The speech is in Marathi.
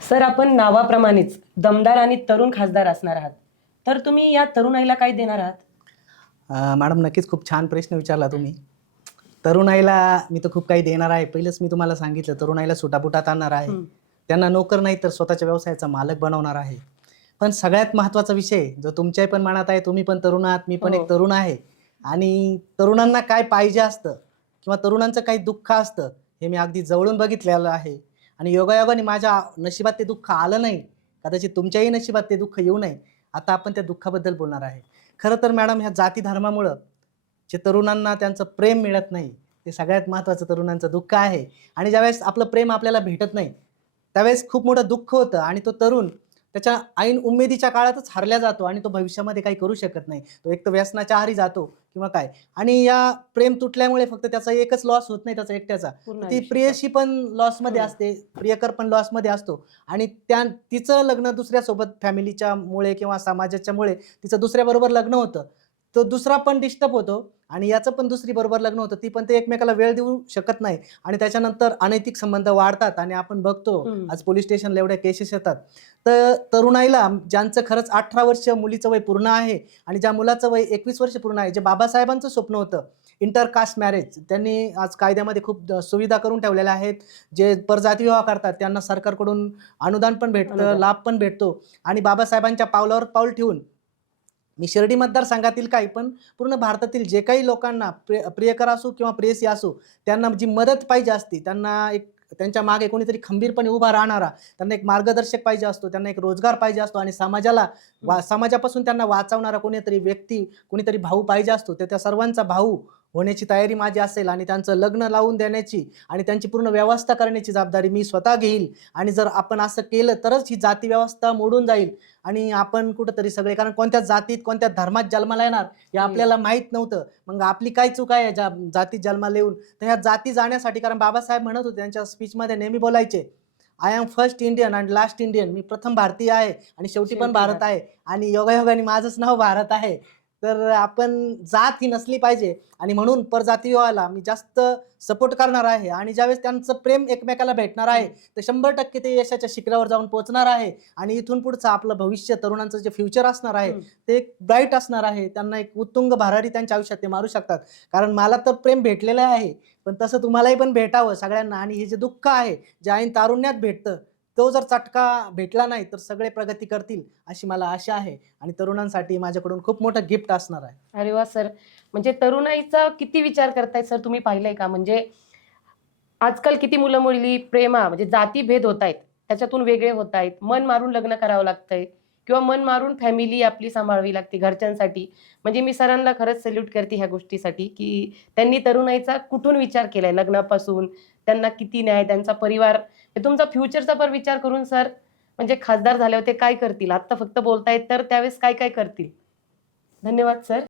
सर आपण नावाप्रमाणेच दमदार आणि तरुण खासदार असणार आहात. तर तुम्ही या तरुणाईला काय देणार आहात? अं, मॅडम नक्कीच खूप छान प्रश्न विचारला तुम्ही. तरुणाईला मी तर खूप काही देणार आहे. पहिलंच मी तुम्हाला सांगितलं तरुणाईला सुटापुटात आणणार आहे. हम्म. त्यांना नोकर नाही तर स्वतःच्या व्यवसायाचा मालक बनवणार आहे. पण सगळ्यात महत्त्वाचा विषय जो तुमच्याही पण मनात आहे तुम्ही पण तरुण आहात मी पण हो. एक तरुण आहे. आणि तरुणांना काय पाहिजे असतं किंवा तरुणांचं काही दुःख असतं हे मी अगदी जवळून बघितलेलं आहे. आणि योगायोगाने माझ्या नशिबात ते दुःख आलं नाही. कदाचित तुमच्याही नशिबात ते दुःख येऊ नये. आता आपण त्या दुःखाबद्दल बोलणार आहे. खरं तर मॅडम ह्या जाती धर्मामुळं जे तरुणांना त्यांचं प्रेम मिळत नाही ते सगळ्यात महत्त्वाचं तरुणांचं दुःख आहे. आणि ज्यावेळेस आपलं प्रेम आपल्याला भेटत नाही त्यावेळेस खूप मोठं दुःख होतं आणि तो तरुण त्याच्या ऐन उमेदीच्या काळातच हरल्या जातो आणि तो भविष्यामध्ये काही करू शकत नाही. तो एक तर व्यसनाच्या आहारी जातो किंवा काय. आणि या प्रेम तुटल्यामुळे फक्त त्याचा एकच लॉस होत नाही त्याचा एकट्याचा. ती. प्रियशी पण लॉसमध्ये हो. असते प्रियकर पण लॉसमध्ये असतो. आणि त्या तिचं लग्न दुसऱ्यासोबत फॅमिलीच्या मुळे किंवा समाजाच्या मुळे तिचं दुसऱ्याबरोबर लग्न होतं. तो दुसरा पण डिस्टर्ब होतो आणि याचं पण दुसरी बरोबर लग्न होतं ती पण ते एकमेकाला वेळ देऊ शकत नाही आणि त्याच्यानंतर अनैतिक संबंध वाढतात आणि आपण बघतो. आज पोलीस स्टेशनला एवढ्या केसेस येतात तर तरुणाईला ज्यांचं खरंच अठरा वर्ष मुलीचं वय पूर्ण आहे आणि ज्या मुलाचं वय एकवीस वर्ष पूर्ण आहे जे बाबासाहेबांचं स्वप्न होतं इंटरकास्ट मॅरेज त्यांनी आज कायद्यामध्ये खूप सुविधा करून ठेवलेल्या आहेत जे परजाती विवाह करतात त्यांना सरकारकडून अनुदान पण भेटतं. लाभ पण भेटतो आणि बाबासाहेबांच्या पावलावर पाऊल ठेवून मी शिर्डी मतदारसंघातील काही पण पूर्ण भारतातील जे काही लोकांना प्रिय प्रियकर असो किंवा प्रेयसी असो त्यांना जी मदत पाहिजे असते त्यांना एक त्यांच्या मागे कोणीतरी खंबीरपणे उभा राहणारा त्यांना एक मार्गदर्शक पाहिजे असतो त्यांना एक रोजगार पाहिजे असतो आणि समाजाला वा समाजापासून त्यांना वाचवणारा कोणीतरी व्यक्ती कोणीतरी भाऊ पाहिजे असतो तर त्या सर्वांचा भाऊ होण्याची तयारी माझी असेल आणि त्यांचं लग्न लावून देण्याची आणि त्यांची पूर्ण व्यवस्था करण्याची जबाबदारी मी स्वतः घेईल. आणि जर आपण असं केलं तरच ही जाती व्यवस्था मोडून जाईल. आणि आपण कुठंतरी सगळे कारण कोणत्या जातीत कोणत्या धर्मात जन्माला येणार हे. आपल्याला माहीत नव्हतं. मग आपली काय चूक आहे ज्या जातीत जन्माला येऊन? तर ह्या जाती जाण्यासाठी कारण बाबासाहेब म्हणत होते त्यांच्या स्पीचमध्ये नेहमी बोलायचे I am first Indian and last Indian मी प्रथम भारतीय आहे आणि शेवटी पण भारत. आहे. आणि योगायोगाने माझंच नाव भारत आहे. तर आपण जात ही नसली पाहिजे. आणि म्हणून परजाती विवाहाला मी जास्त सपोर्ट करणार आहे. आणि ज्यावेळेस त्यांचं प्रेम एकमेकाला भेटणार आहे तर शंभर टक्के ते यशाच्या शिखरावर जाऊन पोहोचणार आहे. आणि इथून पुढचं आपलं भविष्य तरुणांचं जे फ्युचर असणार आहे. ते एक ब्राईट असणार आहे. त्यांना एक उत्तुंग भरारी त्यांच्या आयुष्यात ते मारू शकतात. कारण मला तर प्रेम भेटलेलं आहे. पण तसं तुम्हालाही पण भेटावं सगळ्यांना. आणि हे जे दुःख आहे जे ऐन तारुण्यात भेटतं तो जर चटका भेटला नाही तर सगळे प्रगती करतील अशी मला आशा आहे. आणि तरुणांसाठी माझ्याकडून खूप मोठं गिफ्ट असणार आहे. अरे वा सर. म्हणजे तरुणाईचा किती विचार करताय सर तुम्ही पाहिलंय का? म्हणजे आजकाल किती मुलं मुली प्रेमा म्हणजे जाती भेद होत आहेत त्याच्यातून वेगळे होत आहेत मन मारून लग्न करावं लागतंय. किंवा मन मारून फॅमिली आपली सांभाळावी लागते घरच्यांसाठी. म्हणजे मी सरांना खरंच सल्यूट करते ह्या गोष्टीसाठी की त्यांनी तरुणाईचा कुठून विचार केलाय? लग्नापासून त्यांना किती न्याय त्यांचा परिवार. हे तुमचा फ्युचरचा पण विचार करून सर म्हणजे खासदार झाल्यावर ते काय करतील? आत्ता फक्त बोलतायत तर त्यावेळेस काय काय करतील? धन्यवाद सर